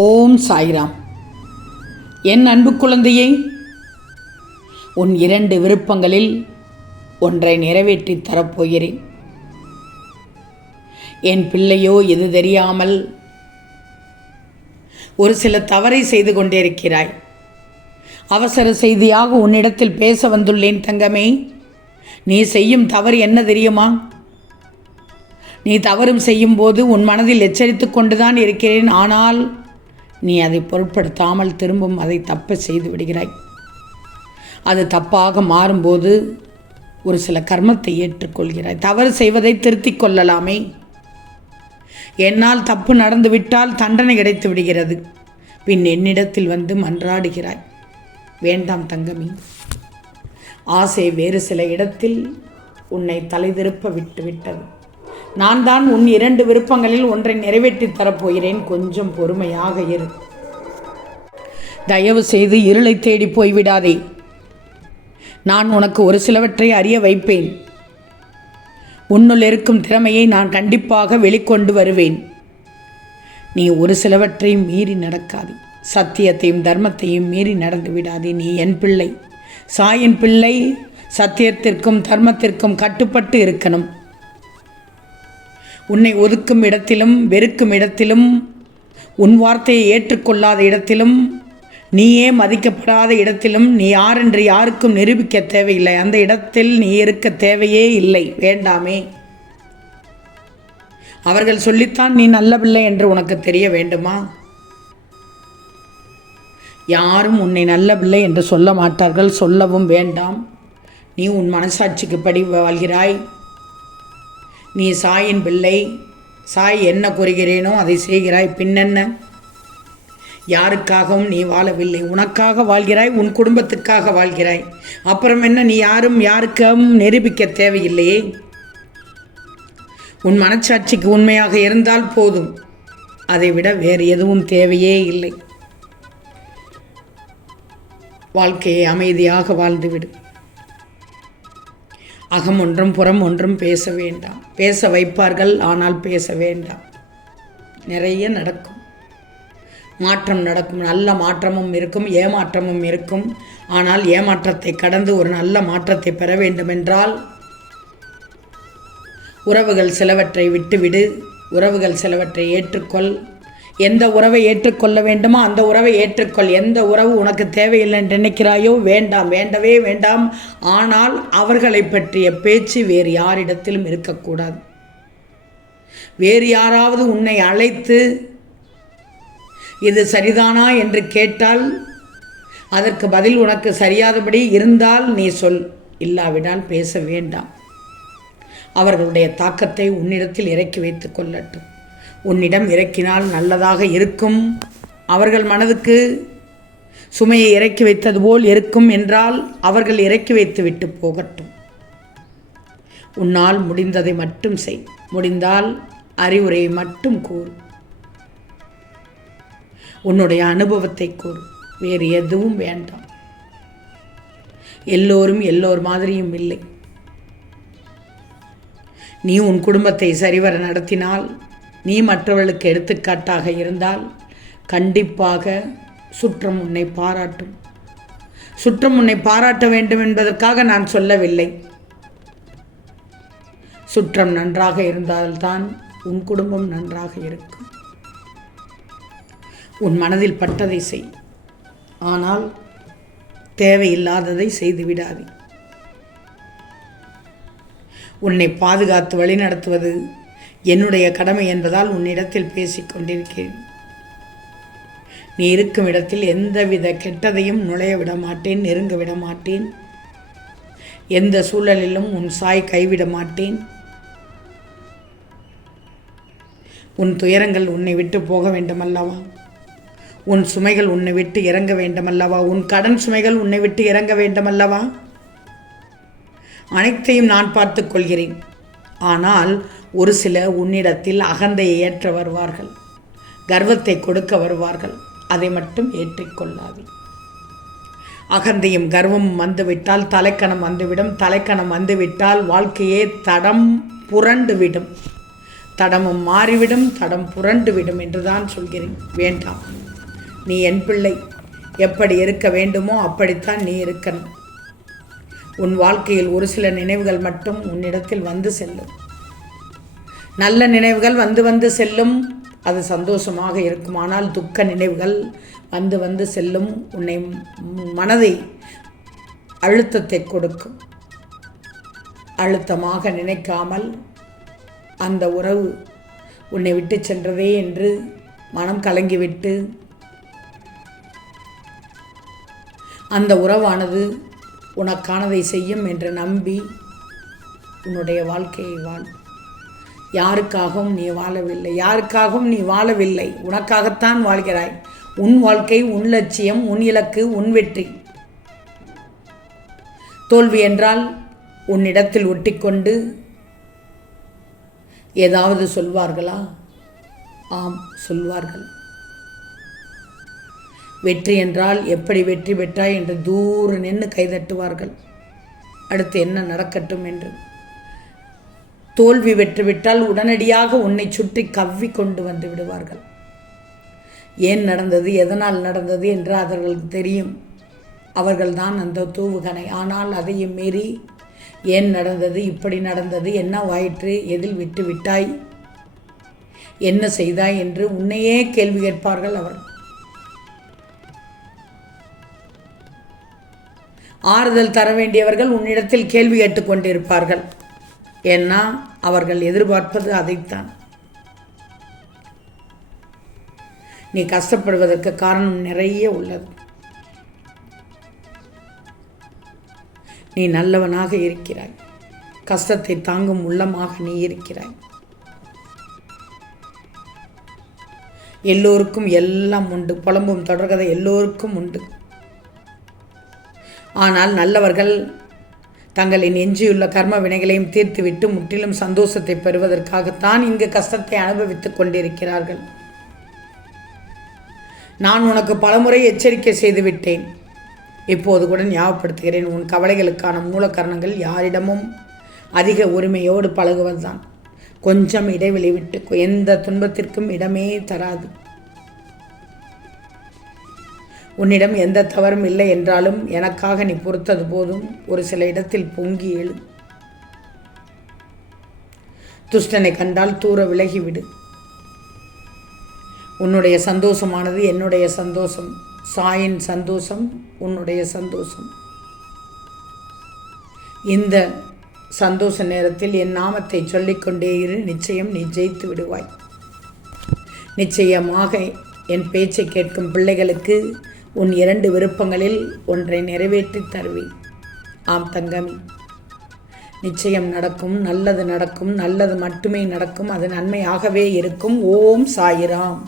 ஓம் சாய்ராம். என் அன்பு குழந்தையே உன் இரண்டு விருப்பங்களில் ஒன்றை நிறைவேற்றி தரப்போகிறேன். என் பிள்ளையோ எது தெரியாமல் ஒரு சில தவறை செய்து கொண்டிருக்கிறாய். அவசர செய்தியாக உன்னிடத்தில் பேச வந்துள்ளேன் தங்கமே. நீ செய்யும் தவறு என்ன தெரியுமா? நீ தவறும் செய்யும்போது உன் மனதில் எச்சரித்து கொண்டுதான் இருக்கிறேன். ஆனால் நீ அதை பொருட்படுத்தாமல் திரும்பும் அதை தப்ப செய்து விடுகிறாய். அது தப்பாக மாறும்போது ஒரு சில கர்மத்தை ஏற்றுக்கொள்கிறாய். தவறு செய்வதை திருத்திக் கொள்ளலாமே. என்னால் தப்பு நடந்துவிட்டால் தண்டனை கிடைத்து விடுகிறது. பின் என்னிடத்தில் வந்து மன்றாடுகிறாய். வேண்டாம் தங்கமி. ஆசை வேறு சில இடத்தில் உன்னை தலைதிருப்ப விட்டு விட்டது. நான் தான் உன் இரண்டு விருப்பங்களில் ஒன்றை நிறைவேற்றித் தரப்போகிறேன். கொஞ்சம் பொறுமையாக இரு. தயவு செய்து இருளை தேடி போய்விடாதே. நான் உனக்கு ஒரு சிலவற்றை அறிய வைப்பேன். உன்னுள் இருக்கும் திறமையை நான் கண்டிப்பாக வெளிக்கொண்டு வருவேன். நீ ஒரு சிலவற்றையும் மீறி நடக்காதே. சத்தியத்தையும் தர்மத்தையும் மீறி நடந்து விடாதே. நீ என் பிள்ளை. சாயின் பிள்ளை சத்தியத்திற்கும் தர்மத்திற்கும் கட்டுப்பட்டு இருக்கணும். உன்னை ஒதுக்கும் இடத்திலும் வெறுக்கும் இடத்திலும் உன் வார்த்தையை ஏற்றுக்கொள்ளாத இடத்திலும் நீயே மதிக்கப்படாத இடத்திலும் நீ யார் என்று யாருக்கும் நிரூபிக்க தேவையில்லை. அந்த இடத்தில் நீ இருக்க தேவையே இல்லை. வேண்டாமே. அவர்கள் சொல்லித்தான் நீ நல்ல பிள்ளை என்று உனக்கு தெரிய வேண்டுமா? யாரும் உன்னை நல்ல பிள்ளை என்று சொல்ல மாட்டார்கள். சொல்லவும் வேண்டாம். நீ உன் மனசாட்சிக்கு படி வாழ்கிறாய். நீ சாயின் பிள்ளை சாய் என்ன கூறுகிறேனோ அதை செய்கிறாய். பின்னென்ன? யாருக்காகவும் நீ வாழவில்லை. உனக்காக வாழ்கிறாய் உன் குடும்பத்துக்காக வாழ்கிறாய். அப்புறம் என்ன? நீ யாரும் யாருக்கும் நிரூபிக்க தேவையில்லையே. உன் மனச்சாட்சிக்கு உண்மையாக இருந்தால் போதும். அதை விட வேறு எதுவும் தேவையே இல்லை. வாழ்க்கையை அமைதியாக வாழ்ந்துவிடு. அகம் ஒன்றும் புறம் ஒன்றும் பேச வேண்டாம். பேச வைப்பார்கள் ஆனால் பேச வேண்டாம். நிறைய நடக்கும். மாற்றம் நடக்கும். நல்ல மாற்றமும் இருக்கும் ஏமாற்றமும் இருக்கும். ஆனால் ஏமாற்றத்தை கடந்து ஒரு நல்ல மாற்றத்தை பெற வேண்டுமென்றால் உறவுகள் சிலவற்றை விட்டுவிடு. உறவுகள் சிலவற்றை ஏற்றுக்கொள். எந்த உறவை ஏற்றுக்கொள்ள வேண்டுமோ அந்த உறவை ஏற்றுக்கொள். எந்த உறவு உனக்கு தேவையில்லை என்று நினைக்கிறாயோ? வேண்டாம். வேண்டவே வேண்டாம். ஆனால் அவர்களை பற்றிய பேச்சு வேறு யாரிடத்திலும் இருக்கக்கூடாது. வேறு யாராவது உன்னை அழைத்து இது சரிதானா? என்று கேட்டால் அதற்கு பதில் உனக்கு சரியாதபடி இருந்தால் நீ சொல். இல்லாவிடால் பேச வேண்டாம். அவர்களுடைய தாக்கத்தை உன்னிடத்தில் இறக்கி வைத்துக் கொள்ளட்டும். உன்னிடம் இறக்கினால் நல்லதாக இருக்கும். அவர்கள் மனதுக்கு சுமையை இறக்கி வைத்தது போல் இருக்கும் என்றால் அவர்கள் இறக்கி வைத்து விட்டு போகட்டும். உன்னால் முடிந்ததை மட்டும் செய். முடிந்தால் அறிவுரையை மட்டும் கூறு. உன்னுடைய அனுபவத்தை கூறு. வேறு எதுவும் வேண்டாம். எல்லோரும் எல்லோர் மாதிரியும் இல்லை. நீ உன் குடும்பத்தை சரிவர நடத்தினால் நீ மற்றவர்களுக்கு எடுத்துக்காட்டாக இருந்தால் கண்டிப்பாக சுற்றம் உன்னை பாராட்டும். சுற்றம் உன்னை பாராட்ட வேண்டும் என்பதற்காக நான் சொல்லவில்லை. சுற்றம் நன்றாக இருந்தால்தான் உன் குடும்பம் நன்றாக இருக்கும். உன் மனதில் பட்டதை செய். ஆனால் தேவையில்லாததை செய்து விடாதே. உன்னை பாதுகாத்து வழிநடத்துவது என்னுடைய கடமை என்பதால் உன்னிடத்தில் பேசிக்கொண்டிருக்கிறேன் நீ இருக்கும் இடத்தில் எந்தவித கெட்டதையும் நுழைய விட மாட்டேன் நெருங்க விட மாட்டேன். எந்த சூழலிலும் உன் சாய் கைவிட மாட்டேன். உன் துயரங்கள் உன்னை விட்டு போக வேண்டுமல்லவா? உன் சுமைகள் உன்னை விட்டு இறங்க வேண்டுமல்லவா? உன் கடன் சுமைகள் உன்னை விட்டு இறங்க வேண்டுமல்லவா? அனைத்தையும் நான் பார்த்துக் கொள்கிறேன். ஆனால் ஒரு சில உன்னிடத்தில் அகந்தையை ஏற்ற வருவார்கள். கர்வத்தை கொடுக்க வருவார்கள். அதை மட்டும் ஏற்றிக்கொள்ளாது அகந்தையும் கர்வமும் வந்துவிட்டால் தலைக்கணம் வந்துவிடும். தலைக்கணம் வந்துவிட்டால் வாழ்க்கையே தடம் புரண்டு விடும் தடமும் மாறிவிடும். தடம் புரண்டு விடும் என்றுதான் சொல்கிறேன். வேண்டாம். நீ என் பிள்ளை. எப்படி இருக்க வேண்டுமோ அப்படித்தான் நீ இருக்கணும். உன் வாழ்க்கையில் ஒரு சில நினைவுகள் மட்டும் உன்னிடத்தில் வந்து செல்லும். நல்ல நினைவுகள் வந்து வந்து செல்லும். அது சந்தோஷமாக இருக்கும். ஆனால் துக்க நினைவுகள் வந்து வந்து செல்லும். உன்னை மனதை அழுத்தத்தை கொடுக்கும். அழுத்தமாக நினைக்காமல் அந்த உறவு உன்னை விட்டு சென்றதே என்று மனம் கலங்கிவிட்டு அந்த உறவானது உனக்கானதை செய்யும் என்று நம்பி உன்னுடைய வாழ்க்கையை வாழ். யாருக்காகவும் நீ வாழவில்லை. யாருக்காகவும் நீ வாழவில்லை. உனக்காகத்தான் வாழ்கிறாய். உன் வாழ்க்கை உன் லட்சியம் உன் இலக்கு உன் வெற்றி. தோல்வி என்றால் உன்னிடத்தில் ஒட்டிக்கொண்டு ஏதாவது சொல்வார்களா? ஆம் சொல்வார்கள். வெற்றி என்றால் எப்படி வெற்றி பெற்றாய் என்று தூர நின்று கைதட்டுவார்கள். அடுத்து என்ன நடக்கட்டும் என்று. தோல்வி வெற்றுவிட்டால் உடனடியாக உன்னை சுற்றி கவ்வி கொண்டு வந்து விடுவார்கள். ஏன் நடந்தது எதனால் நடந்தது என்று அவர்களுக்கு தெரியும். அவர்கள்தான் அந்த தூவுகனை. ஆனால் அதையும் மீறி ஏன் நடந்தது இப்படி நடந்தது என்ன வாயிற்று எதில் விட்டு விட்டாய் என்ன செய்தாய் என்று உன்னையே கேள்வி கேட்பார்கள் அவர்கள். ஆறுதல் தர வேண்டியவர்கள் உன்னிடத்தில் கேள்வி கேட்டுக்கொண்டிருப்பார்கள். ஏன்னா அவர்கள் எதிர்பார்ப்பது அதைத்தான். நீ கஷ்டப்படுவதற்கு காரணம் நிறைய உள்ளது. நீ நல்லவனாக இருக்கிறாய். கஷ்டத்தை தாங்கும் உள்ளமாக நீ இருக்கிறாய். எல்லோருக்கும் எல்லாம் உண்டு. புலம்பும் தொடர்கதை எல்லோருக்கும் உண்டு. ஆனால் நல்லவர்கள் தங்களின் எஞ்சியுள்ள கர்ம வினைகளையும் தீர்த்துவிட்டு முற்றிலும் சந்தோஷத்தை பெறுவதற்காகத்தான் இங்கு கஷ்டத்தை அனுபவித்துக் கொண்டிருக்கிறார்கள். நான் உனக்கு பலமுறை எச்சரிக்கை செய்துவிட்டேன். இப்போது கூட ஞாபகப்படுத்துகிறேன் உன் கவலைகளுக்கான மூல காரணங்கள் யாரிடமும் அதிக உரிமையோடு பழகுவதுதான். கொஞ்சம் இடைவெளி விட்டு எந்த துன்பத்திற்கும் இடமே தராது. உன்னிடம் எந்த தவறும் இல்லை என்றாலும் எனக்காக நீ பொறுத்தது போதும். ஒரு சில இடத்தில் பொங்கி எழு. துஷ்டனை கண்டால் தூர விலகிவிடு உன்னுடைய சந்தோஷமானது என்னுடைய சந்தோஷம். சாயின் சந்தோஷம் உன்னுடைய சந்தோஷம். இந்த சந்தோஷ நேரத்தில் என் நாமத்தை சொல்லிக்கொண்டே இரு. நிச்சயம் நீ ஜெயித்து விடுவாய். நிச்சயமாக என் பேச்சை கேட்கும் பிள்ளைகளுக்கு உன் இரண்டு விருப்பங்களில் ஒன்றை நிறைவேற்றித் தருவேன். ஆம் தங்கமி. நிச்சயம் நடக்கும் நல்லது நடக்கும் நல்லது மட்டுமே நடக்கும் அது நன்மையாகவே இருக்கும். ஓம் சாயிராம்.